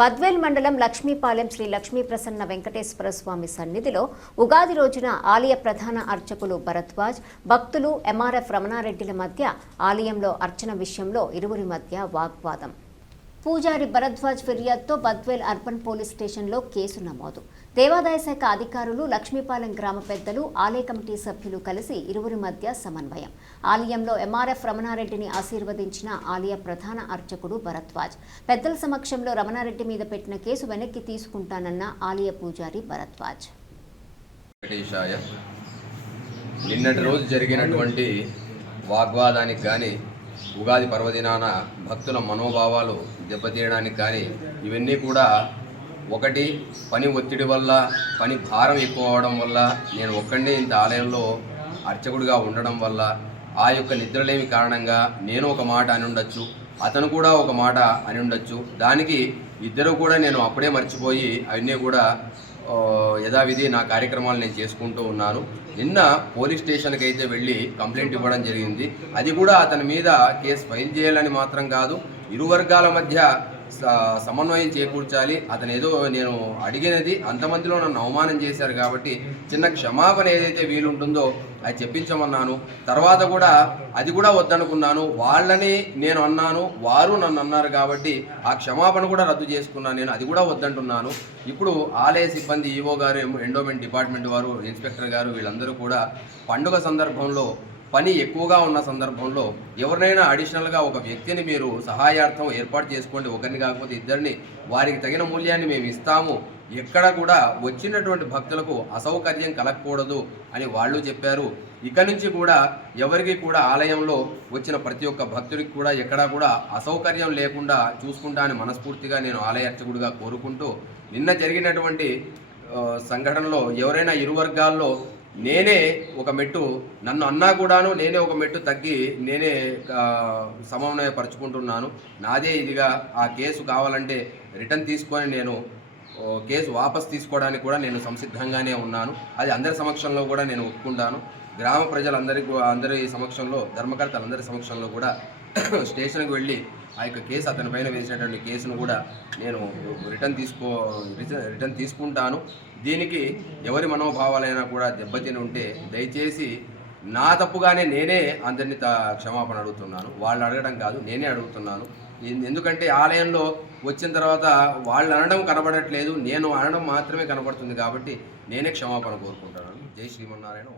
బద్వేల్ మండలం లక్ష్మీపాలెం శ్రీ లక్ష్మీ ప్రసన్న వెంకటేశ్వర స్వామి సన్నిధిలో ఉగాది రోజున ఆలయ ప్రధాన అర్చకులు భరద్వాజ్, భక్తులు ఎంఆర్ఎఫ్ రమణారెడ్డిల మధ్య ఆలయంలో అర్చన విషయంలో ఇరువురి మధ్య వాగ్వాదం. పూజారి భరద్వాజ్ ఫిర్యాదుతో బద్వేల్ అర్బన్ పోలీస్ స్టేషన్లో కేసు నమోదు. దేవాదాయ శాఖ అధికారులు, లక్ష్మీపాలెం గ్రామ పెద్దలు, ఆలయ కమిటీ సభ్యులు కలిసి ఇరువురి మధ్య సమన్వయం. ఆలయంలో ఎంఆర్ఎఫ్ రమణారెడ్డిని ఆశీర్వదించిన ఆలయ ప్రధాన అర్చకుడు భరద్వాజ్. పెద్దల సమక్షంలో రమణారెడ్డి మీద పెట్టిన కేసు వెనక్కి తీసుకుంటానన్న ఆలయ పూజారి భరద్వాజ్. నిన్నటి రోజు జరిగినటువంటి వాగ్వాదానికి కానీ, ఉగాది పర్వదినాన భక్తుల మనోభావాలు దెబ్బతీయడానికి కానీ, ఇవన్నీ కూడా ఒకటి పని ఒత్తిడి వల్ల, పని భారం ఎక్కువ అవడం వల్ల, నేను ఒక్కడే ఇంత ఆలయంలో అర్చకుడిగా ఉండడం వల్ల, ఆ యొక్క నిద్రలేమి కారణంగా నేను ఒక మాట అని ఉండొచ్చు, అతను కూడా ఒక మాట అని ఉండొచ్చు. దానికి ఇద్దరు కూడా నేను అప్పుడే మర్చిపోయి అవన్నీ కూడా యథావిధి నా కార్యక్రమాలు నేను చేసుకుంటూ ఉన్నాను. నిన్న పోలీస్ స్టేషన్కి అయితే వెళ్ళి కంప్లైంట్ ఇవ్వడం జరిగింది. అది కూడా అతని మీద కేసు ఫైల్ చేయాలని మాత్రం కాదు, ఇరు వర్గాల మధ్య సమన్వయం చేకూర్చాలి. అతను ఏదో నేను అడిగినది అంతమందిలో నన్ను అవమానం చేశారు కాబట్టి చిన్న క్షమాపణ ఏదైతే వీలుంటుందో అది చెప్పించమన్నాను. తర్వాత కూడా అది కూడా వద్దనుకున్నాను. వాళ్ళని నేను అన్నాను, వారు నన్ను అన్నారు కాబట్టి ఆ క్షమాపణ కూడా రద్దు చేసుకున్నాను. నేను అది కూడా వద్దంటున్నాను. ఇప్పుడు ఆలయ సిబ్బంది, ఈవో గారు, ఎండోమెంట్ డిపార్ట్మెంట్ వారు, ఇన్స్పెక్టర్ గారు వీళ్ళందరూ కూడా పండుగ సందర్భంలో పని ఎక్కువగా ఉన్న సందర్భంలో ఎవరినైనా అడిషనల్గా ఒక వ్యక్తిని మీరు సహాయార్థం ఏర్పాటు చేసుకోండి, ఒకరిని కాకపోతే ఇద్దరిని, వారికి తగిన మూల్యాన్ని మేము ఇస్తాము, ఎక్కడ కూడా వచ్చినటువంటి భక్తులకు అసౌకర్యం కలగకూడదు అని వాళ్ళు చెప్పారు. ఇక నుంచి కూడా ఎవరికి కూడా ఆలయంలో వచ్చిన ప్రతి ఒక్క భక్తుడికి కూడా ఎక్కడా కూడా అసౌకర్యం లేకుండా చూసుకుంటానని మనస్ఫూర్తిగా నేను ఆలయ అర్చకుడిగా కోరుకుంటూ, నిన్న జరిగినటువంటి సంఘటనలో ఎవరైనా ఇరు వర్గాల్లో నేనే ఒక మెట్టు, నన్ను అన్నా కూడాను నేనే ఒక మెట్టు తగ్గి నేనే సమన్వయపరుచుకుంటున్నాను. నాదే ఇదిగా ఆ కేసు కావాలంటే రిటర్న్ తీసుకొని నేను కేసు వాపస్ తీసుకోవడానికి కూడా నేను సంసిద్ధంగానే ఉన్నాను. అది అందరి సమక్షంలో కూడా నేను ఒప్పుకుంటాను. గ్రామ అందరి సమక్షంలో, ధర్మకర్తలందరి సమక్షంలో కూడా స్టేషన్కి వెళ్ళి ఆ యొక్క కేసు, అతని పైన వేసినటువంటి కేసును కూడా నేను రిటర్న్ తీసుకుంటాను. దీనికి ఎవరి మనోభావాలైనా కూడా దెబ్బతిని ఉంటే దయచేసి నా తప్పుగానే నేనే అందరినీ క్షమాపణ అడుగుతున్నాను. వాళ్ళు అడగడం కాదు, నేనే అడుగుతున్నాను. ఎందుకంటే ఆలయంలో వచ్చిన తర్వాత వాళ్ళు అనడం కనబడట్లేదు, నేను అనడం మాత్రమే కనబడుతుంది కాబట్టి నేనే క్షమాపణ కోరుకుంటున్నాను. జై శ్రీమన్నారాయణ.